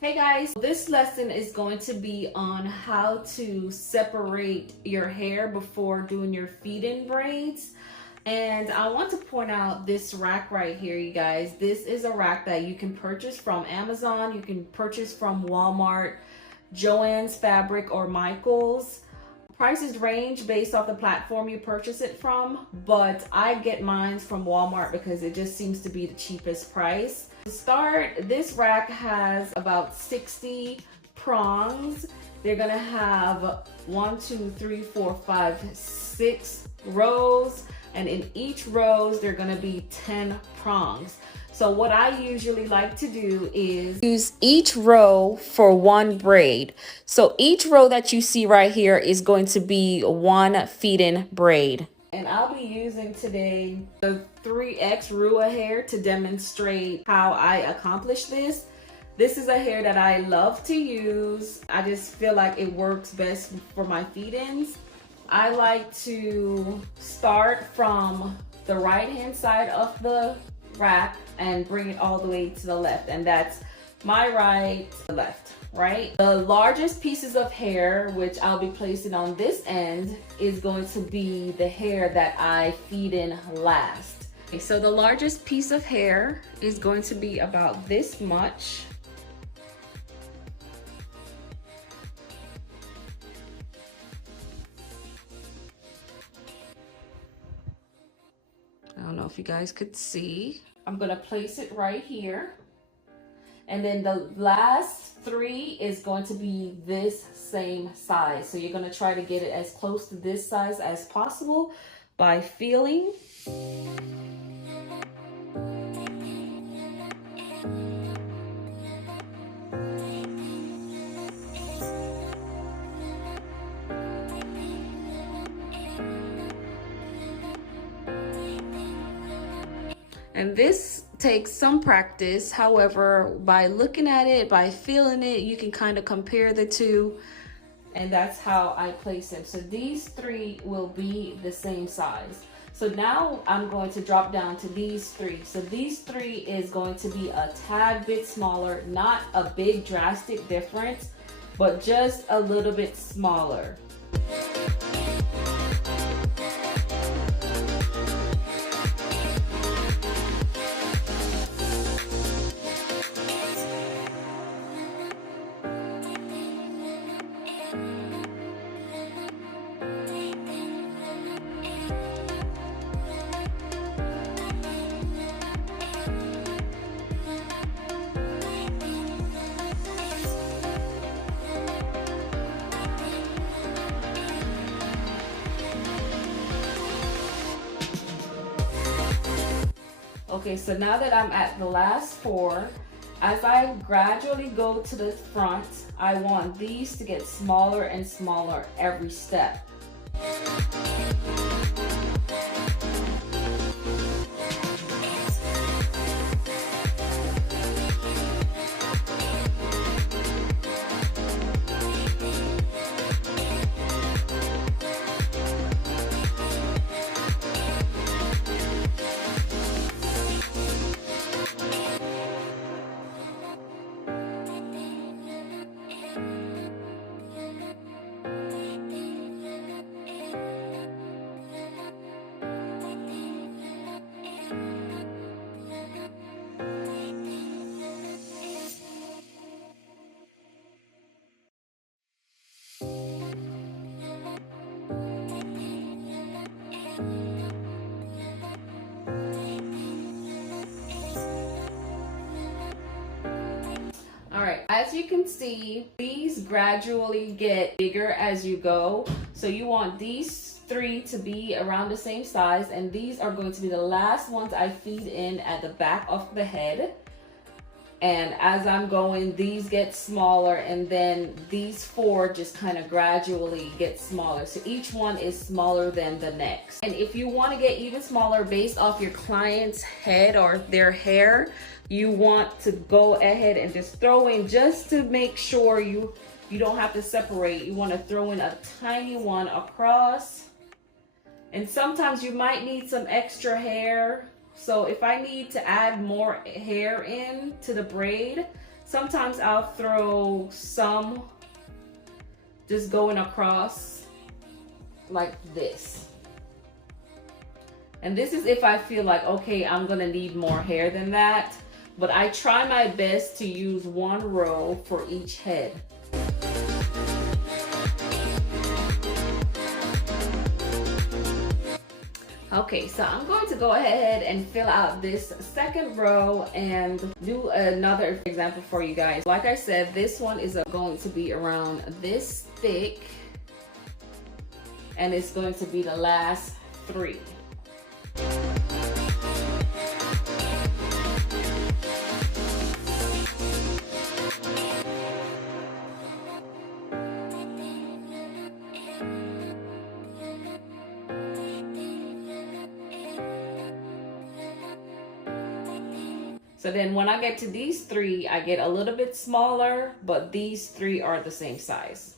Hey guys, this lesson is going to be on how to separate your hair before doing your feed-in braids. And I want to point out this rack right here, you guys. This is a rack that you can purchase from Amazon, you can purchase from Walmart, Joann's Fabric, or Michael's. Prices range based off the platform you purchase it from, but I get mine from Walmart because it just seems to be the cheapest price. To start, this rack has about 60 prongs. They're gonna have 6 rows, and in each rows there are gonna be 10 prongs. So what I usually like to do is use each row for one braid. So each row that you see right here is going to be one feed-in braid. And I'll be using today the 3X RUWA hair to demonstrate how I accomplish this. This is a hair that I love to use. I just feel like it works best for my feed-ins. I like to start from the right-hand side of the rack and bring it all the way to the left, and that's my right, left, right? The largest pieces of hair, which I'll be placing on this end, is going to be the hair that I feed in last. Okay, so the largest piece of hair is going to be about this much. I don't know if you guys could see. I'm gonna place it right here. And then the last 3 is going to be this same size. So you're gonna try to get it as close to this size as possible by feeling. And this takes some practice. However, by looking at it, by feeling it, you can kind of compare the two. And that's how I place them. So these 3 will be the same size. So now I'm going to drop down to these 3. So these 3 is going to be a tad bit smaller, not a big drastic difference, but just a little bit smaller. Okay, so now that I'm at the last 4, as I gradually go to the front, I want these to get smaller and smaller every step. All right, as you can see, these gradually get bigger as you go. So you want these 3 to be around the same size, and these are going to be the last ones I feed in at the back of the head. And as I'm going, these get smaller, and then these 4 just kind of gradually get smaller. So each one is smaller than the next. And if you want to get even smaller based off your client's head or their hair, you want to go ahead and just throw in, just to make sure you don't have to separate. You want to throw in a tiny one across. And sometimes you might need some extra hair. So if I need to add more hair in to the braid, Sometimes I'll throw some just going across like this. And this is if I feel like, okay, I'm gonna need more hair than that. But I try my best to use one row for each head. Okay, so I'm going to go ahead and fill out this second row and do another example for you guys. Like I said, this one is going to be around this thick, and it's going to be the last 3. So then when I get to these 3, I get a little bit smaller, but these 3 are the same size.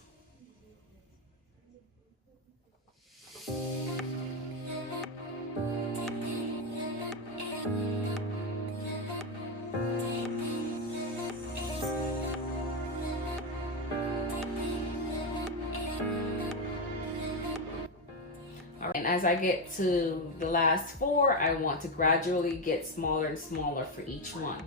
And as I get to the last 4, I want to gradually get smaller and smaller for each one.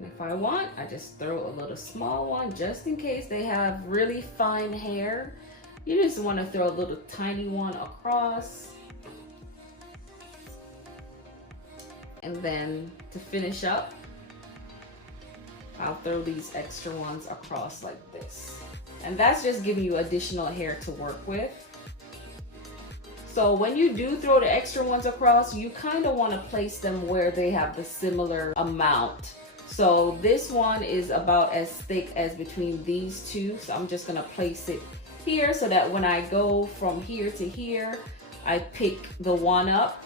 If I want, I just throw a little small one just in case they have really fine hair. You just want to throw a little tiny one across. And then to finish up, I'll throw these extra ones across like this. And that's just giving you additional hair to work with. So when you do throw the extra ones across, you kind of want to place them where they have the similar amount. So this one is about as thick as between these 2. So I'm just gonna place it here so that when I go from here to here, I pick the one up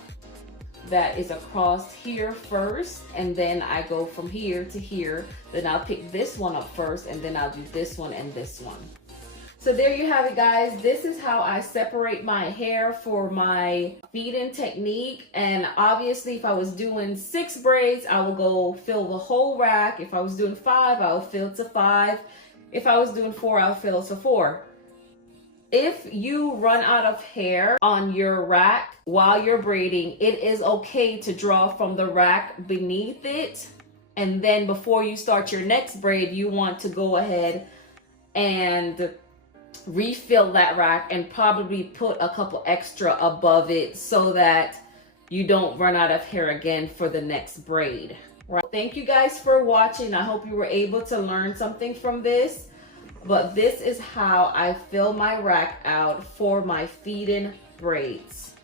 that is across here first, and then I go from here to here. Then I'll pick this one up first, and then I'll do this one and this one. So there you have it, guys. This is how I separate my hair for my feed-in technique. And obviously, if I was doing 6 braids, I will go fill the whole rack. If I was doing 5, I will fill to 5. If I was doing 4, I'll fill to 4. If you run out of hair on your rack while you're braiding, it is okay to draw from the rack beneath it. And then before you start your next braid, you want to go ahead and refill that rack and probably put a couple extra above it so that you don't run out of hair again for the next braid. Right? Thank you guys for watching. I hope you were able to learn something from this. But this is how I fill my rack out for my feed-in braids.